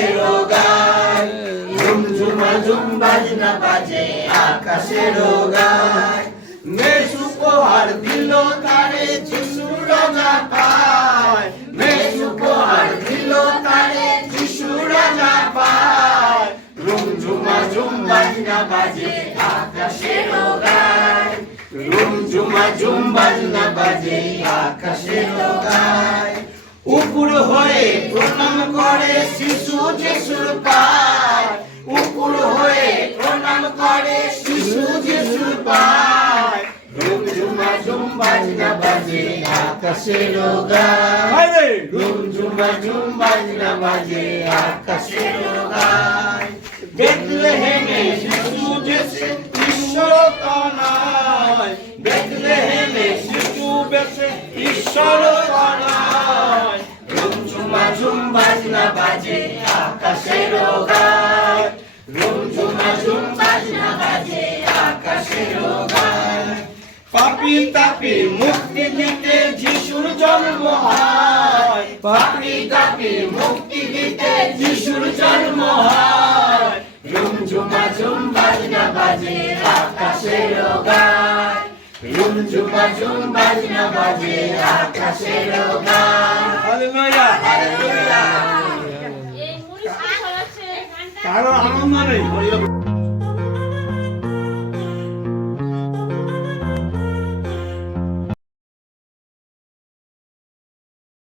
আকাশের গায়, ঝুম ঝুমা ঝুম বাজনা বাজে আকাশের গায়। মেষ উপহার দিল তারে যিশু রাজা পায়, মেষ উপহার দিল তারে যিশু রাজা পায়। ঝুম ঝুমা ঝুম বাজনা বাজে আকাশের গায়, ঝুম ঝুমা ঝুম বাজনা বাজে আকাশের গায়। উপর হয়ে প্রণাম করে শিশু যিশুর পায়, উপর হয়ে প্রণাম করে শিশু যিশুর পায়। ঝুম ঝুমা ঝুম বাজনা বাজে আকাশের গায়, ঝুম ঝুমা ঝুম বাজনা বাজে আকাশের গায়। বেথলেহেমে শিশু যিশু ঈশ্বর কানায়, বেথলেহেমে শিশু বেশে ঈশ্বর কানায়। ঝুম ঝুমা ঝুম বাজনা বাজে আকাশের গায়, ঝুম ঝুমা ঝুম বাজনা বাজে আকাশের গায়। পাপী তাপী মুক্তি দিতে যিশুর জন্ম হয়, পাপী তাপী মুক্তি দিতে যিশুর জন্ম হয়। ঝুম ঝুমা ঝুম বাজনা বাজে আকাশের গায়, ঝুম ঝুমা ঝুম বাজনা বাজে আকাশের গায়। Hallelujah hallelujah. এই মুড়ি খাওয়াচ্ছে গানটা কারো আনন্দ নেই।